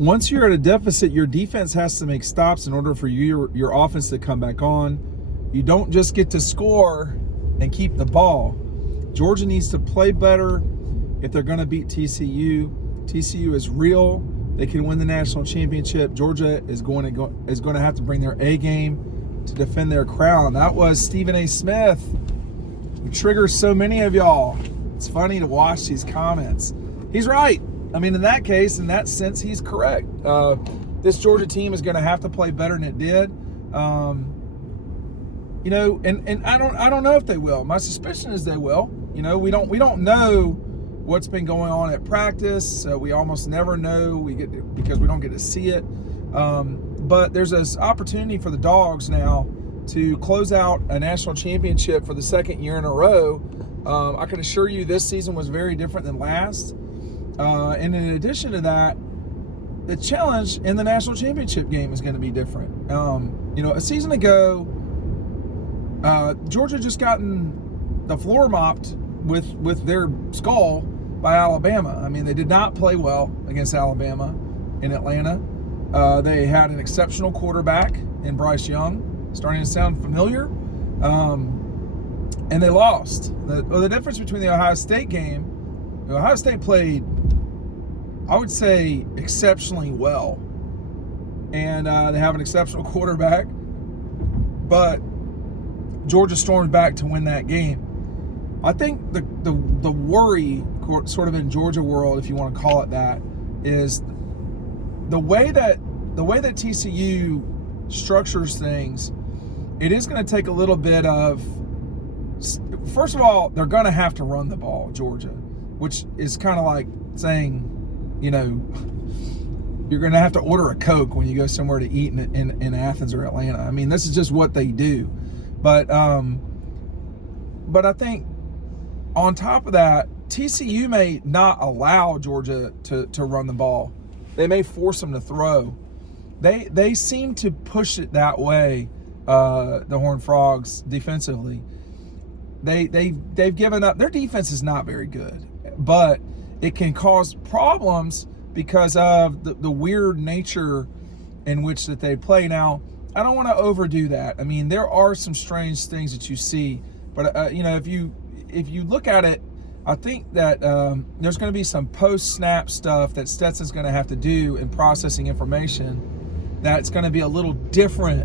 once you're at a deficit, your defense has to make stops in order for your offense to come back on. You don't just get to score and keep the ball. Georgia needs to play better if they're going to beat TCU. TCU is real. They can win the national championship. Georgia is going to have to bring their A game to defend their crown. That was Stephen A. Smith, who triggers so many of y'all. It's funny to watch these comments. He's right. I mean, in that case, in that sense, he's correct. This Georgia team is going to have to play better than it did. You know, and I don't know if they will. My suspicion is they will. You know, we don't know what's been going on at practice. We almost never know. Because we don't get to see it. But there's this opportunity for the Dogs now to close out a national championship for the second year in a row. I can assure you this season was very different than last. And in addition to that, the challenge in the national championship game is going to be different. You know, a season ago, Georgia just gotten the floor mopped with their skull by Alabama. I mean, they did not play well against Alabama in Atlanta. They had an exceptional quarterback in Bryce Young, starting to sound familiar. And they lost. The difference between the Ohio State game, Ohio State played, I would say, exceptionally well. And they have an exceptional quarterback. But Georgia stormed back to win that game. I think the worry, sort of in Georgia world, if you want to call it that, is the way that TCU structures things. It is going to take a little bit of, first of all, they're going to have to run the ball, Georgia, which is kind of like saying, you know, you're going to have to order a Coke when you go somewhere to eat in Athens or Atlanta. I mean, this is just what they do. But I think on top of that, TCU may not allow Georgia to run the ball. They may force them to throw. They seem to push it that way, the Horned Frogs defensively. They've given up. Their defense is not very good, but it can cause problems because of the weird nature in which that they play. Now, I don't want to overdo that. I mean, there are some strange things that you see, but you know, if you look at it, I think that there's going to be some post-snap stuff that Stetson's going to have to do in processing information that's going to be a little different.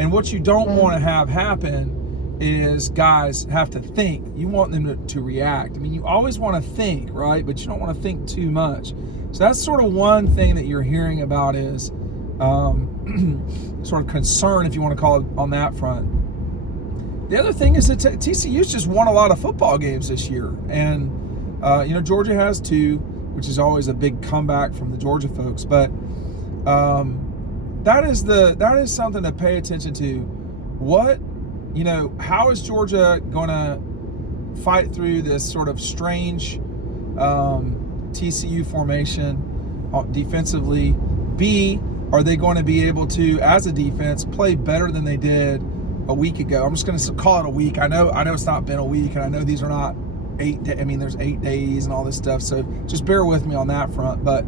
And what you don't want to have happen is guys have to think. You want them to react. I mean, you always want to think, right? But you don't want to think too much. So that's sort of one thing that you're hearing about is sort of concern, if you want to call it, on that front. The other thing is that TCU's just won a lot of football games this year. And, you know, Georgia has too, which is always a big comeback from the Georgia folks. But that is something to pay attention to. What, you know, how is Georgia going to fight through this sort of strange TCU formation defensively? B, are they going to be able to, as a defense, play better than they did a week ago? I'm just going to call it a week. I know it's not been a week, and I know these are not 8 days. I mean, there's 8 days and all this stuff, so just bear with me on that front. But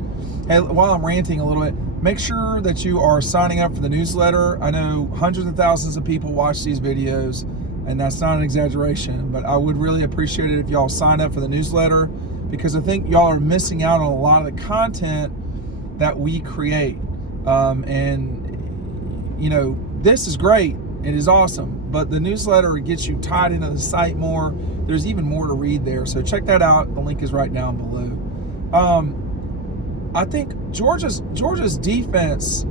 hey, while I'm ranting a little bit, make sure that you are signing up for the newsletter. I know hundreds of thousands of people watch these videos, and that's not an exaggeration, but I would really appreciate it if y'all sign up for the newsletter, because I think y'all are missing out on a lot of the content that we create. And, you know, this is great. It is awesome. But the newsletter gets you tied into the site more. There's even more to read there. So check that out. The link is right down below. I think Georgia's defense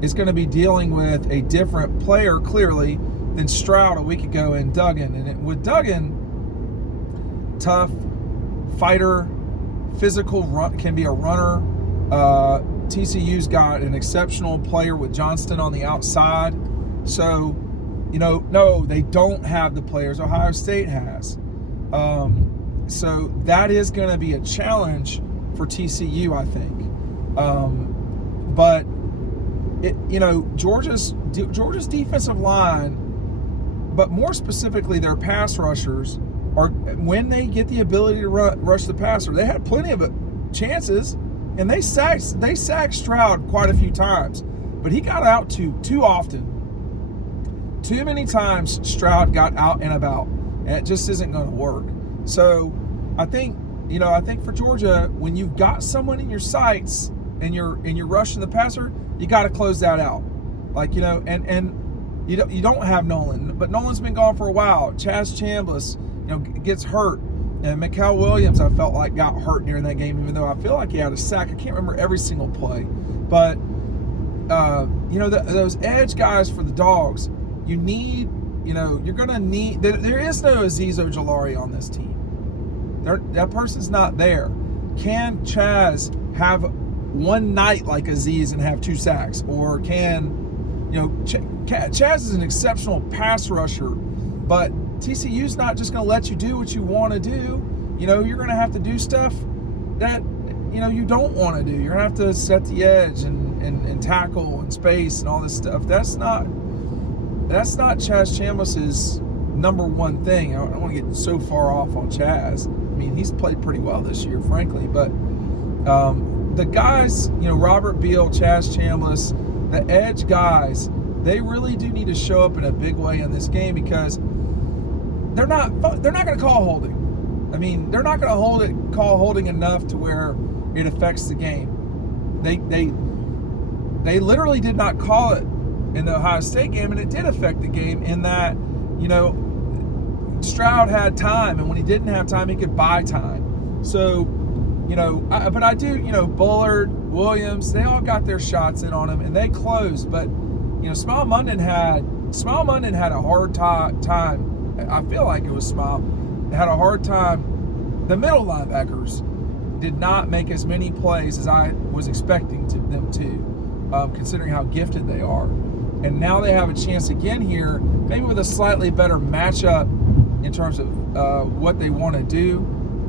is going to be dealing with a different player, clearly, than Stroud a week ago in Duggan. And with Duggan, tough, fighter, physical, can be a runner. TCU's got an exceptional player with Johnston on the outside. So, you know, no, they don't have the players Ohio State has. So that is going to be a challenge for TCU, I think. But you know, Georgia's defensive line, but more specifically their pass rushers, are, when they get the ability to rush the passer, they had plenty of chances. And they sacked Stroud quite a few times, but he got out too often. Too many times Stroud got out and about, and it just isn't going to work. So I think for Georgia, when you've got someone in your sights and you're rushing the passer, you got to close that out. And you don't have Nolan, but Nolan's been gone for a while. Chaz Chambliss, gets hurt. And Mikael Williams, I felt like, got hurt during that game, even though I feel like he had a sack. I can't remember every single play. But, those edge guys for the Dogs, you need, you're going to need – there is no Azeez Ojulari on this team. That person's not there. Can Chaz have one night like Azeez and have 2 sacks? Or can, Chaz is an exceptional pass rusher, but TCU's not just going to let you do what you want to do. You're going to have to do stuff that, you don't want to do. You're going to have to set the edge and tackle and space and all this stuff. That's not Chaz Chambliss's number one thing. I don't want to get so far off on Chaz. I mean, he's played pretty well this year, frankly. But the guys, Robert Beal, Chaz Chambliss, the edge guys, they really do need to show up in a big way in this game, because they're not going to call holding. I mean, they're not going to call holding enough to where it affects the game. They literally did not call it in the Ohio State game, and it did affect the game in that, Stroud had time, and when he didn't have time, he could buy time. So, but I do, Bullard, Williams, they all got their shots in on him, and they closed. But, Smile Munden had a hard time. I feel like it was Smile. Had a hard time. The middle linebackers did not make as many plays as I was expecting them to, considering how gifted they are. And now they have a chance again here, maybe with a slightly better matchup in terms of what they want to do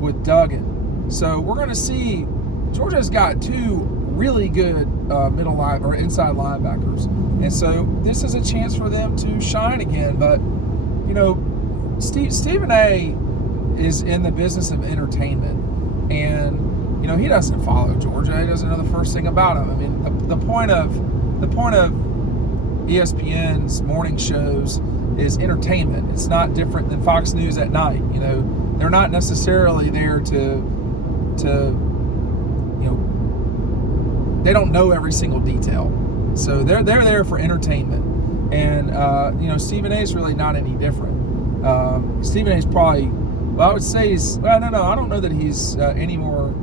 with Duggan. So we're going to see Georgia's got 2 really good inside linebackers. And so this is a chance for them to shine again. But, Stephen A. is in the business of entertainment. And, he doesn't follow Georgia. He doesn't know the first thing about them. I mean, the point of ESPN's morning shows is entertainment. It's not different than Fox News at night. They're not necessarily there to they don't know every single detail. So they're there for entertainment. And, Stephen A is really not any different. Stephen A is probably, I would say I don't know that he's any more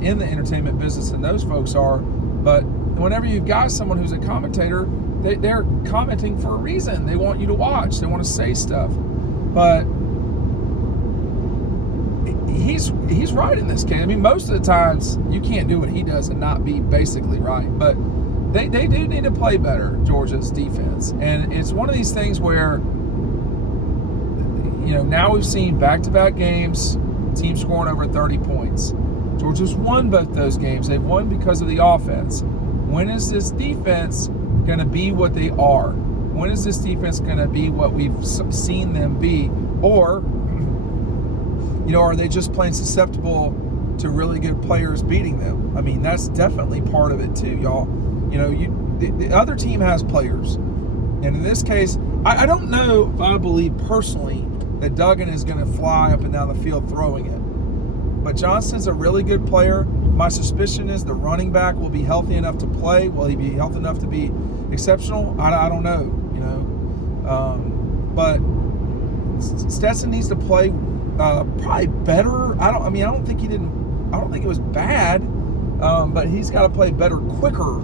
in the entertainment business than those folks are. But whenever you've got someone who's a commentator, they're commenting for a reason. They want you to watch. They want to say stuff. But he's right in this case. I mean, most of the times you can't do what he does and not be basically right. But they do need to play better, Georgia's defense. And it's one of these things where, now we've seen back-to-back games, teams scoring over 30 points. Georgia's won both those games. They've won because of the offense. When is this defense going to be what they are? When is this defense going to be what we've seen them be? Or, are they just plain susceptible to really good players beating them? I mean, that's definitely part of it too, y'all. The other team has players. And in this case, I don't know if I believe personally that Duggan is going to fly up and down the field throwing it. But Johnston's a really good player. My suspicion is the running back will be healthy enough to play. Will he be healthy enough to be exceptional? I don't know, but Stetson needs to play probably better. I don't think it was bad, but he's got to play better, quicker.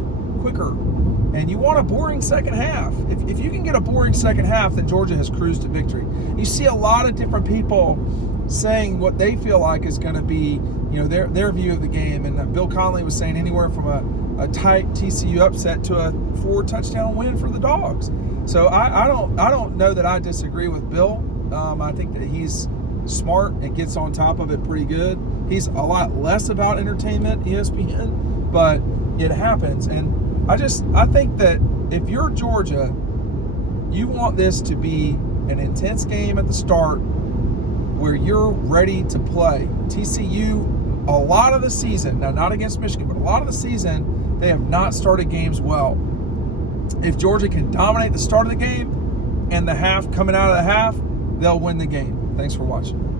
And you want a boring second half. If you can get a boring second half, then Georgia has cruised to victory. You see a lot of different people saying what they feel like is going to be, their view of the game. And Bill Connelly was saying anywhere from a tight TCU upset to a 4-touchdown win for the Dogs. So I don't know that I disagree with Bill. I think that he's smart and gets on top of it pretty good. He's a lot less about entertainment, ESPN, but it happens. And I think that if you're Georgia, you want this to be an intense game at the start where you're ready to play. TCU a lot of the season, now not against Michigan, but a lot of the season, they have not started games well. If Georgia can dominate the start of the game and the half coming out of the half, they'll win the game. Thanks for watching.